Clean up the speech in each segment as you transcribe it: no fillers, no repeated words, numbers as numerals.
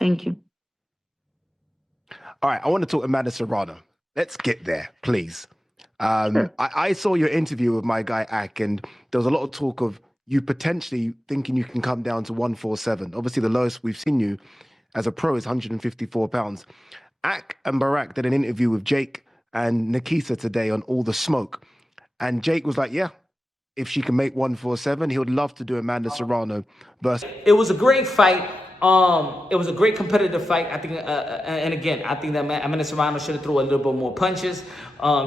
Thank you. All right, I want to talk Amanda Serrano. Let's get there, please. Sure. I saw your interview with my guy Ak, and there was a lot of talk of you potentially thinking you can come down to 147. Obviously, the lowest we've seen you as a pro is 154 pounds. Ak and Barack did an interview with Jake and Nikisa today on All the Smoke. And Jake was like, yeah, if she can make 147, he would love to do Amanda Serrano versus. It was a great fight. It was a great competitive fight. I think, and again, I think that Amanda Serrano should have threw a little bit more punches.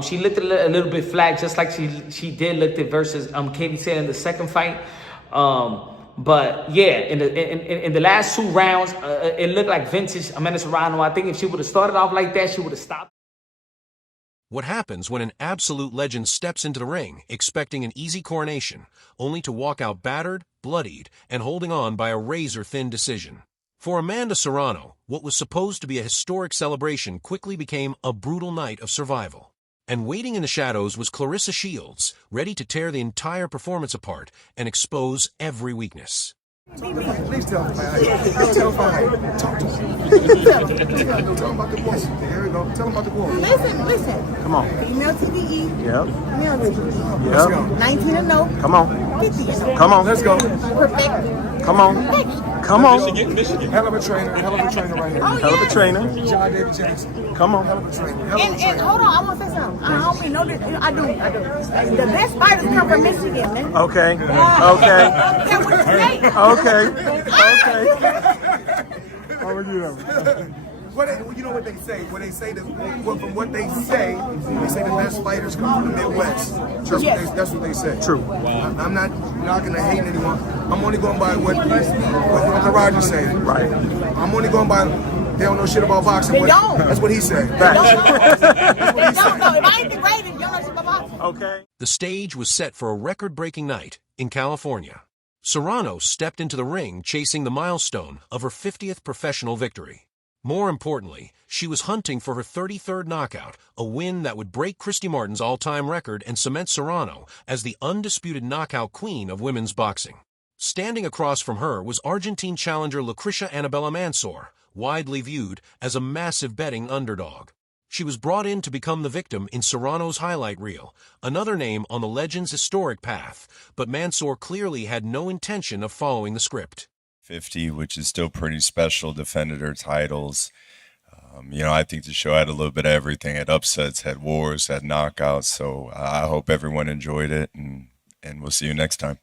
She looked a little bit flat, just like she did looked it versus Katie said in the second fight. But yeah, in the last 2 rounds, it looked like vintage Amanda Serrano. I think if she would have started off like that, she would have stopped. What happens when an absolute legend steps into the ring, expecting an easy coronation, only to walk out battered, bloodied, and holding on by a razor-thin decision? For Amanda Serrano, what was supposed to be a historic celebration quickly became a brutal night of survival. And waiting in the shadows was Claressa Shields, ready to tear the entire performance apart and expose every weakness. Please tell him. Tell him. Talk to him. Tell him about the war. Here we go. Tell him about the war. Listen. Come on. Female TDE. Yep. Male TDE. Let's go. 19 and 0. Come on. 50 and 0. Come on. Let's go. Perfect. Come on. Come on. Michigan. Hell of a trainer. Hell of a trainer right here. Oh, hell of a yes. trainer. John David Jackson. Come on. Hell of a trainer. Hell of a trainer. And hold on, I want to say something. I hope you know that. I do. The best fighters come from Michigan, man. Okay. How would you know? You know what they say? When they say from what they say the best fighters come from the Midwest. That's what they say. True. I'm not knocking or hating anyone. I'm only going by what Uncle Roger said. Right. I'm only going by. They don't know shit about boxing. They don't. That's what he said. They don't know. If I ain't the greatest, you don't know shit about boxing. Okay. The stage was set for a record-breaking night in California. Serrano stepped into the ring chasing the milestone of her 50th professional victory. More importantly, she was hunting for her 33rd knockout, a win that would break Christy Martin's all-time record and cement Serrano as the undisputed knockout queen of women's boxing. Standing across from her was Argentine challenger Lucrecia Manzur, widely viewed as a massive betting underdog. She was brought in to become the victim in Serrano's highlight reel, another name on the legend's historic path, but Manzur clearly had no intention of following the script. 50, which is still pretty special, defended her titles. I think the show had a little bit of everything. Had upsets, had wars, had knockouts. So I hope everyone enjoyed it, and we'll see you next time.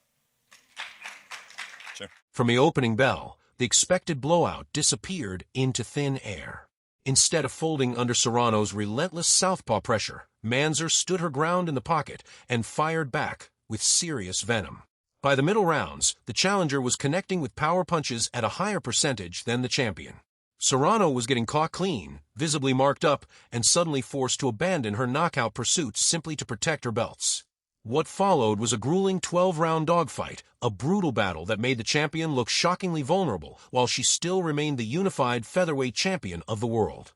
Sure. From the opening bell, the expected blowout disappeared into thin air. Instead of folding under Serrano's relentless southpaw pressure, Manzur stood her ground in the pocket and fired back with serious venom. By the middle rounds, the challenger was connecting with power punches at a higher percentage than the champion. Serrano was getting caught clean, visibly marked up, and suddenly forced to abandon her knockout pursuits simply to protect her belts. What followed was a grueling 12-round dogfight, a brutal battle that made the champion look shockingly vulnerable while she still remained the unified featherweight champion of the world.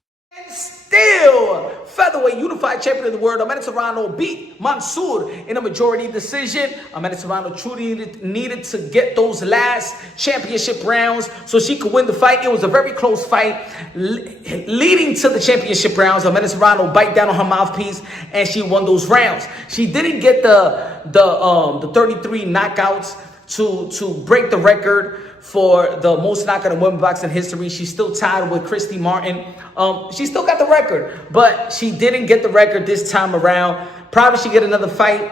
Still, featherweight unified champion of the world, Amanda Serrano beat Manzur in a majority decision. Amanda Serrano truly needed to get those last championship rounds so she could win the fight. It was a very close fight leading to the championship rounds. Amanda Serrano bite down on her mouthpiece and she won those rounds. She didn't get the 33 knockouts to break the record for the most knockout in women's boxing history. She's still tied with Christy Martin. She still got the record, but she didn't get the record this time around. Probably she get another fight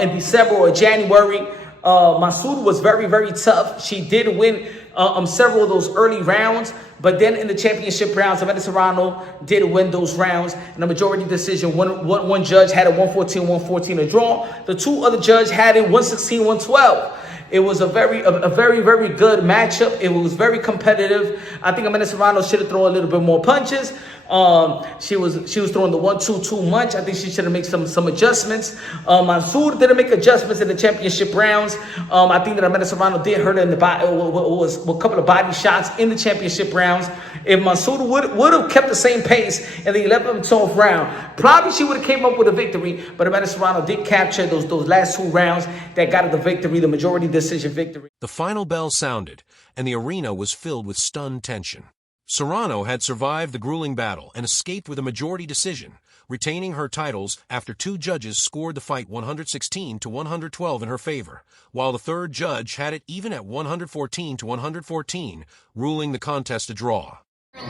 in December or January. Manzur was very, very tough. She did win several of those early rounds, but then in the championship rounds, Amanda Serrano did win those rounds in a majority decision. One judge had it 114-114 a draw. The 2 other judges had it 116-112. It was a very good matchup. It was very competitive. I think Amanda Serrano should have thrown a little bit more punches. She was throwing the 1-2 too much. I think she should have made some adjustments. Manzur didn't make adjustments in the championship rounds. I think that Amanda Serrano did hurt her in the body. Was a couple of body shots in the championship rounds. If Manzur would have kept the same pace in the 11th and 12th round, probably she would have came up with a victory. But Amanda Serrano did capture those last 2 rounds that got her the victory, the majority decision victory. The final bell sounded, and the arena was filled with stunned tension. Serrano had survived the grueling battle and escaped with a majority decision, retaining her titles after 2 judges scored the fight 116 to 112 in her favor, while the 3rd judge had it even at 114 to 114, ruling the contest a draw.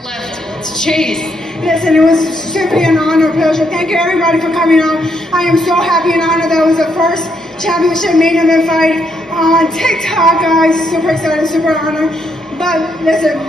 Left, Chase. Listen, it was simply an honor, pleasure. Thank you everybody for coming out. I am so happy and honored that was the first championship main event fight on TikTok, guys. Super excited, super honored. But listen,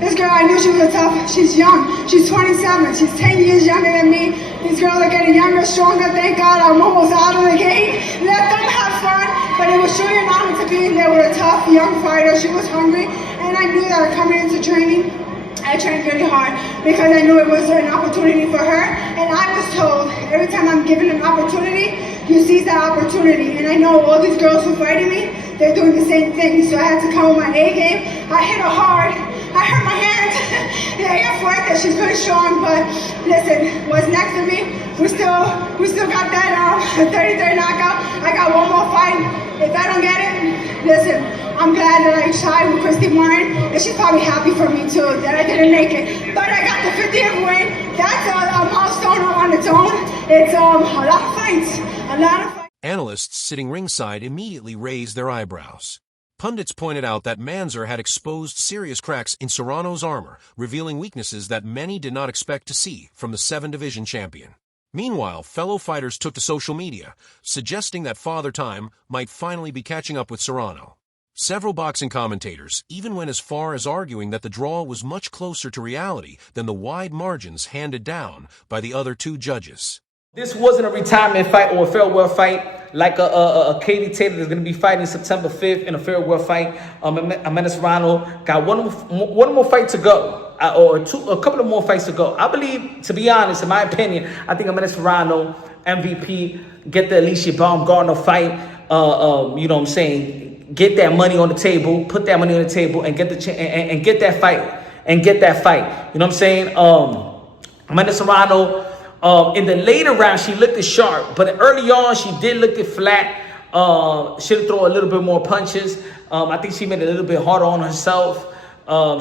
this girl, I knew she was tough. She's young. She's 27. She's 10 years younger than me. These girls are getting younger, stronger. Thank God I'm almost out of the game. Let them have fun. But it was truly an honor to be in there with a tough young fighter. She was hungry, and I knew that coming into training, I trained really hard because I knew it was an opportunity for her. And I was told every time I'm given an opportunity, you seize that opportunity. And I know all these girls who fighting me, they're doing the same thing. So I had to come with my A game. I hit her hard. I hurt my hand. Yeah, fuerte. She's really strong. But listen, what's next to me? We still got that 33 knockout. I got one more fight. If I don't get it, listen, I'm glad that I tried with Christy Warren, and she's probably happy for me too that I didn't make it. But I got the 50th win. That's a milestone on its own. It's a lot of fights. A lot of fights. Analysts sitting ringside immediately raised their eyebrows. Pundits pointed out that Manzur had exposed serious cracks in Serrano's armor, revealing weaknesses that many did not expect to see from the 7-division champion. Meanwhile, fellow fighters took to social media, suggesting that Father Time might finally be catching up with Serrano. Several boxing commentators even went as far as arguing that the draw was much closer to reality than the wide margins handed down by the other 2 judges. This wasn't a retirement fight or a farewell fight like a Katie Taylor that's going to be fighting September 5th in a farewell fight. Amanda Serrano got one more fight to go, or a couple of more fights to go. I believe, to be honest, in my opinion, I think Amanda Serrano, MVP, get the Alicia Baumgartner fight. You know what I'm saying? Get that money on the table, put that money on the table, and get that fight. You know what I'm saying? Amanda Serrano. In the later round, she looked sharp, but early on, she did look flat. Should have thrown a little bit more punches. I think she made it a little bit harder on herself.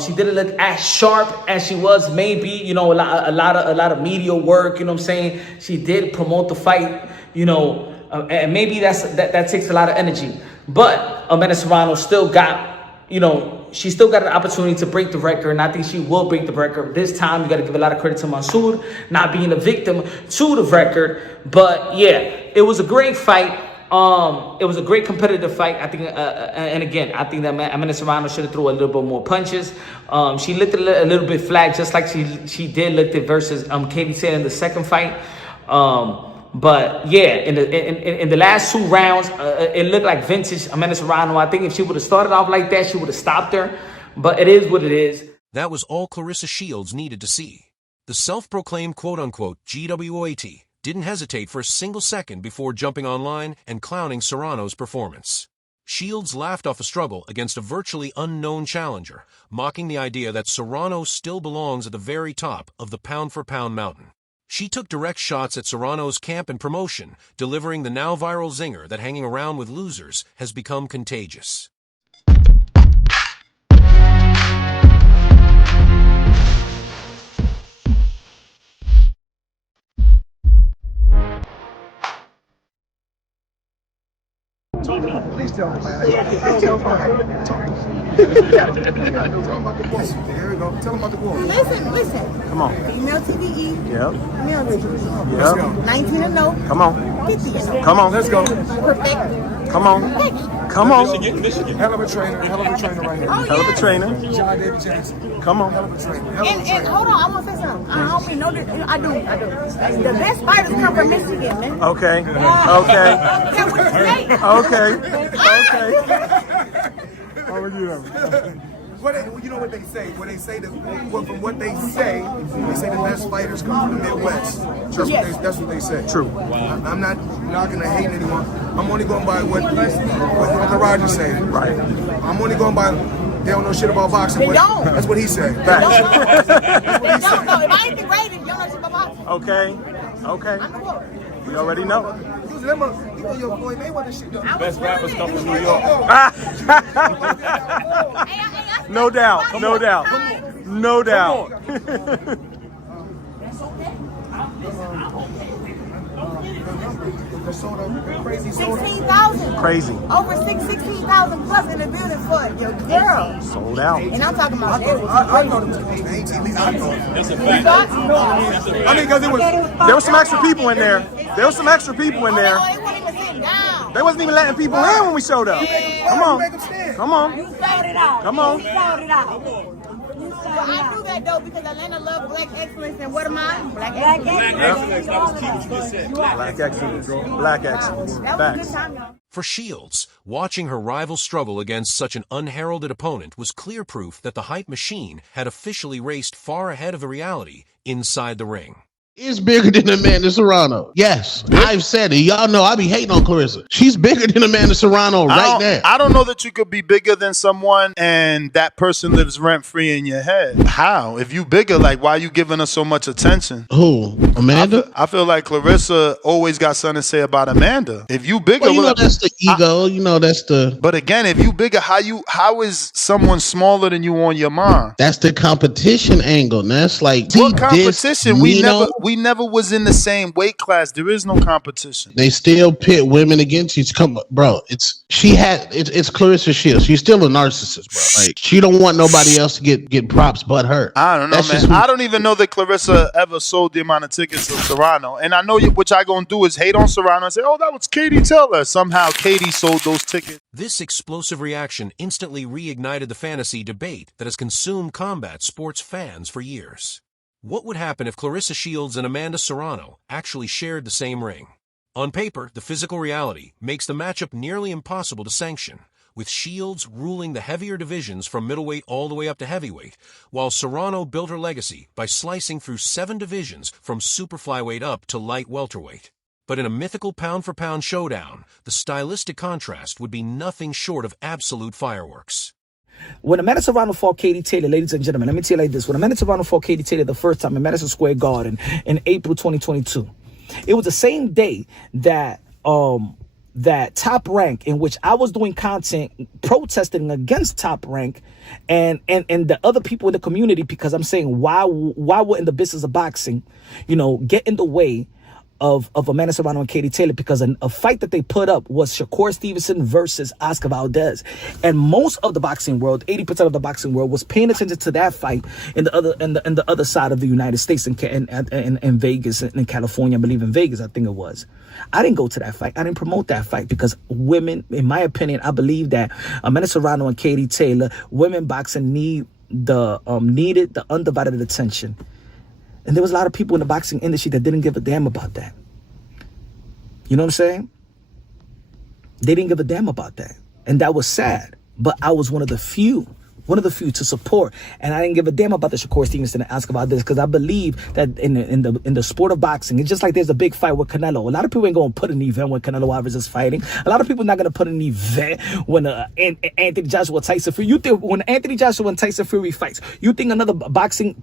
She didn't look as sharp as she was. Maybe, you know, a lot of media work. You know what I'm saying? She did promote the fight. You know, and maybe that takes a lot of energy. But Amanda Serrano still got, you know. She still got an opportunity to break the record, and I think she will break the record. This time, you got to give a lot of credit to Manzur, not being a victim to the record. But yeah, it was a great fight. It was a great competitive fight. I think, and again, I think that Amanda Serrano should have threw a little bit more punches. She looked a little bit flat, just like she did look it versus Katie said in the second fight. But yeah, in the last 2 rounds, it looked like vintage Amanda Serrano. I think if she would have started off like that, she would have stopped her. But it is what it is. That was all Claressa Shields needed to see. The self-proclaimed quote-unquote GWOAT didn't hesitate for a single second before jumping online and clowning Serrano's performance. Shields laughed off a struggle against a virtually unknown challenger, mocking the idea that Serrano still belongs at the very top of the pound-for-pound mountain. She took direct shots at Serrano's camp and promotion, delivering the now viral zinger that hanging around with losers has become contagious. Please tell me, man. Please tell me. Here we go. Tell them about the war. Listen. Come on. Female TDE. Yep. Male TDE. Yep. 19 and 0. Come on. 50 and 0. Come on. Let's go. Perfect. Come on. Come on. Michigan. Hell of a trainer right here. Oh, Hell of a yes. trainer. John David Jackson. Come on. Hell of a trainer. And hold on, I want to say something. I hope you know that I do. The best fighters come from Michigan, man. Okay. Yeah, what you say? Okay. How would you know? You know what they say? When they say that, from what they say the best fighters come from the Midwest. That's what they say. True. I'm not knocking or hating anyone. I'm only going by what Uncle Roger said. Right. I'm only going by. They don't know shit about boxing. They don't. That's what he said. They don't know. If I ain't degraded, you don't know shit about boxing. Okay. I'm the book. We already know. Your boy Mayweather shit. Best rappers come from New York. No doubt. No doubt. That's okay. I'm okay. The soda, crazy soda. 16,000. Crazy. Over 16,000 plus in the building for your girl. Sold out. And I'm talking about I thought it was 18. At least I thought. That's a fact. I mean, because there was some extra people in there. There was some extra people in there. They weren't even sitting down. They wasn't even letting people in when we showed up. Come on. Come on. You started out. Come on. You started out. Well, I knew that though because Atlanta loved black excellence, and what am I? Black excellence. Black excellence. Black excellence. That was a Facts. good time, y'all. For Shields, watching her rival struggle against such an unheralded opponent was clear proof that the hype machine had officially raced far ahead of the reality inside the ring. Is bigger than Amanda Serrano. Yes, I've said it. Y'all know I be hating on Claressa. She's bigger than Amanda Serrano right now. I don't know that you could be bigger than someone and that person lives rent free in your head. How? If you bigger, like why you giving her so much attention? Who? Amanda? I feel like Claressa always got something to say about Amanda. If you bigger, Well, you know that's the ego. You know that's the. But again, if you bigger, how is someone smaller than you on your mind? That's the competition angle. And that's like what competition? We never was in the same weight class. There is no competition. They still pit women against each other, bro. It's Claressa Shields. She's still a narcissist, bro. Like she don't want nobody else to get props but her. I don't know, man. I don't even know that Claressa ever sold the amount of tickets to Serrano. And I know what y'all gonna do is hate on Serrano and say, "Oh, that was Katie Taylor." Somehow Katie sold those tickets. This explosive reaction instantly reignited the fantasy debate that has consumed combat sports fans for years. What would happen if Claressa Shields and Amanda Serrano actually shared the same ring? On paper, the physical reality makes the matchup nearly impossible to sanction, with Shields ruling the heavier divisions from middleweight all the way up to heavyweight, while Serrano built her legacy by slicing through 7 divisions from superflyweight up to light welterweight. But in a mythical pound-for-pound showdown, the stylistic contrast would be nothing short of absolute fireworks. When Amanda Serrano fought Katie Taylor, ladies and gentlemen, let me tell you like this. When Amanda Serrano fought Katie Taylor the first time in Madison Square Garden in April 2022, it was the same day that that Top Rank, in which I was doing content protesting against Top Rank and the other people in the community, because I'm saying why wouldn't the business of boxing, get in the way of Amanda Serrano and Katie Taylor, because a fight that they put up was Shakur Stevenson versus Oscar Valdez, and most of the boxing world, 80% of the boxing world, was paying attention to that fight in the other side of the United States, in Vegas, in California, I believe in Vegas, I think it was. I didn't go to that fight. I didn't promote that fight because women, in my opinion, I believe that Amanda Serrano and Katie Taylor, women boxing needed the undivided attention. And there was a lot of people in the boxing industry that didn't give a damn about that. You know what I'm saying? They didn't give a damn about that. And that was sad. But I was one of the few to support. And I didn't give a damn about the Shakur Stevenson and Oscar Valdez, because I believe that in the sport of boxing, it's just like there's a big fight with Canelo. A lot of people ain't going to put an event when Canelo Alvarez is fighting. A lot of people not going to put an event when Anthony Joshua Tyson Fury. You think when Anthony Joshua and Tyson Fury fights, you think another boxing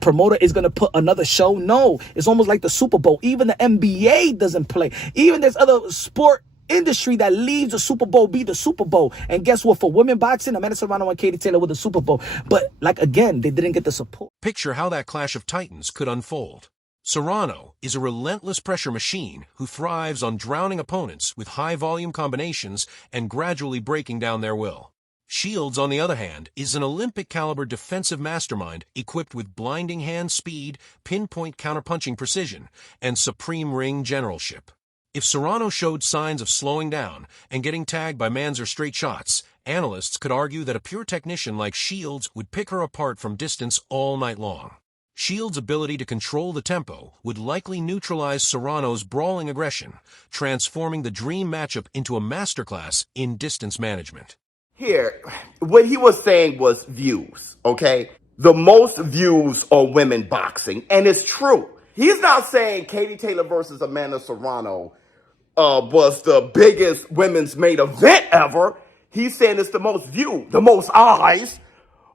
promoter is going to put another show? No. It's almost like the Super Bowl. Even the NBA doesn't play. Even there's other sport industry that leaves the Super Bowl be the Super Bowl. And guess what? For women boxing, Amanda Serrano and Katie Taylor were the Super Bowl. But again, they didn't get the support. Picture how that clash of titans could unfold. Serrano is a relentless pressure machine who thrives on drowning opponents with high-volume combinations and gradually breaking down their will. Shields, on the other hand, is an Olympic-caliber defensive mastermind equipped with blinding hand speed, pinpoint counterpunching precision, and supreme ring generalship. If Serrano showed signs of slowing down and getting tagged by Manzur straight shots, analysts could argue that a pure technician like Shields would pick her apart from distance all night long. Shields' ability to control the tempo would likely neutralize Serrano's brawling aggression, transforming the dream matchup into a masterclass in distance management. Here, what he was saying was views, okay? The most views on women boxing, and it's true. He's not saying Katie Taylor versus Amanda Serrano was the biggest women's main event ever. He's saying it's the most viewed, the most eyes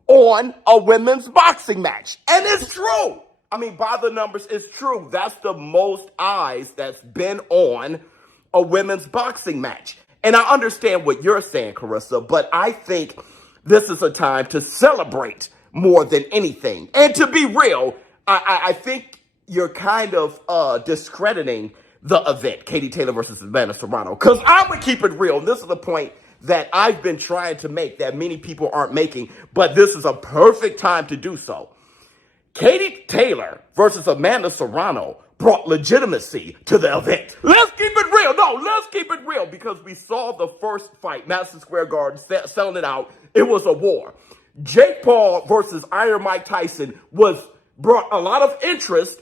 on a women's boxing match. And it's true. I mean, by the numbers, it's true. That's the most eyes that's been on a women's boxing match. And I understand what you're saying, Claressa, but I think This is a time to celebrate more than anything. And to be real, I think you're kind of discrediting the event, Katie Taylor versus Amanda Serrano. Because I'm going to keep it real. And this is the point that I've been trying to make that many people aren't making, but this is a perfect time to do so. Katie Taylor versus Amanda Serrano brought legitimacy to the event. Let's keep it real. No, let's keep it real, because we saw the first fight, Madison Square Garden, selling it out. It was a war. Jake Paul versus Iron Mike Tyson brought a lot of interest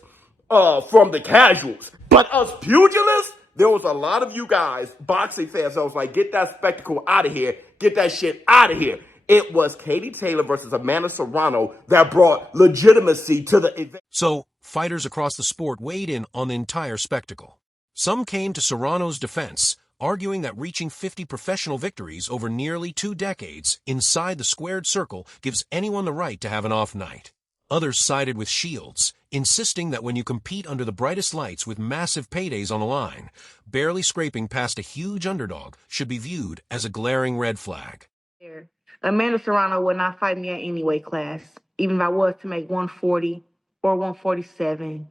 from the casuals. But us pugilists, there was a lot of you guys, boxing fans, that was like, get that spectacle out of here. Get that shit out of here. It was Katie Taylor versus Amanda Serrano that brought legitimacy to the event. So, fighters across the sport weighed in on the entire spectacle. Some came to Serrano's defense, arguing that reaching 50 professional victories over nearly 2 decades inside the squared circle gives anyone the right to have an off night. Others sided with Shields, insisting that when you compete under the brightest lights with massive paydays on the line, barely scraping past a huge underdog should be viewed as a glaring red flag. Amanda Serrano would not fight me at any weight class, even if I was to make 140 or 147.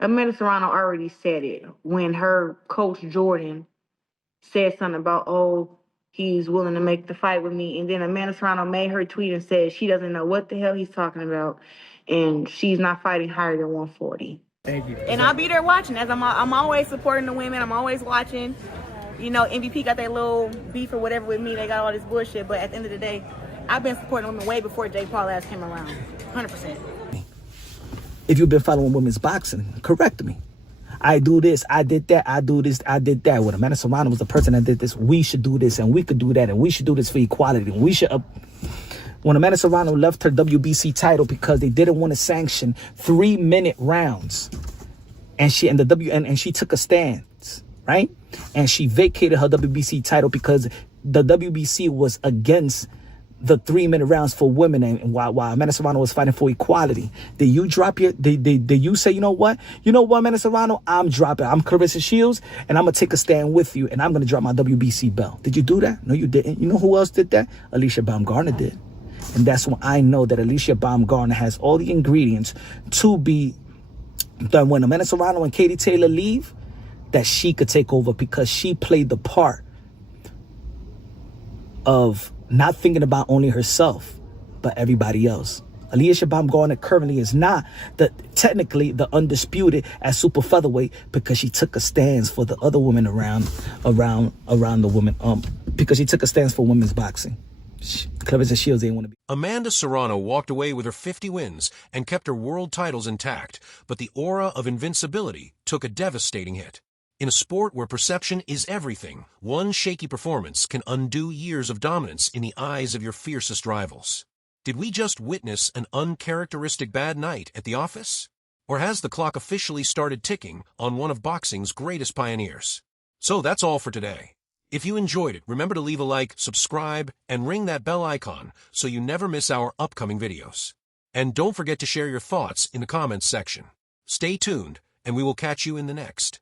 Amanda Serrano already said it when her coach Jordan said something about, oh, he's willing to make the fight with me. And then Amanda Serrano made her tweet and said she doesn't know what the hell he's talking about, and she's not fighting higher than 140. Thank you. And I'll be there watching, as I'm always supporting the women. I'm always watching. You know, MVP got that little beef or whatever with me. They got all this bullshit. But at the end of the day, I've been supporting women way before Jake Paul ass came around. 100%. If you've been following women's boxing, correct me. I do this, I did that, I do this, I did that. When Amanda Serrano was the person that did this, we should do this, and we could do that, and we should do this for equality. And we should. When Amanda Serrano left her WBC title because they didn't want to sanction 3-minute rounds, and she took a stance, right? And she vacated her WBC title because the WBC was against the 3-minute rounds for women, and while Amanda Serrano was fighting for equality. Did you drop your, did you say, you know what, Amanda Serrano, I'm dropping. I'm Claressa Shields, and I'm going to take a stand with you, and I'm going to drop my WBC belt. Did you do that? No, you didn't. You know who else did that? Alicia Baumgartner did. And that's when I know that Alicia Baumgartner has all the ingredients to be done. When Amanda Serrano and Katie Taylor leave, that she could take over, because she played the part of not thinking about only herself, but everybody else. Alicia Baumgartner currently is not technically the undisputed at super featherweight, because she took a stance for the other women around the women, because she took a stance for women's boxing. Claressa Shields didn't want to be. Amanda Serrano walked away with her 50 wins and kept her world titles intact, but the aura of invincibility took a devastating hit. In a sport where perception is everything, one shaky performance can undo years of dominance in the eyes of your fiercest rivals. Did we just witness an uncharacteristic bad night at the office? Or has the clock officially started ticking on one of boxing's greatest pioneers? So that's all for today. If you enjoyed it, remember to leave a like, subscribe, and ring that bell icon so you never miss our upcoming videos. And don't forget to share your thoughts in the comments section. Stay tuned, and we will catch you in the next.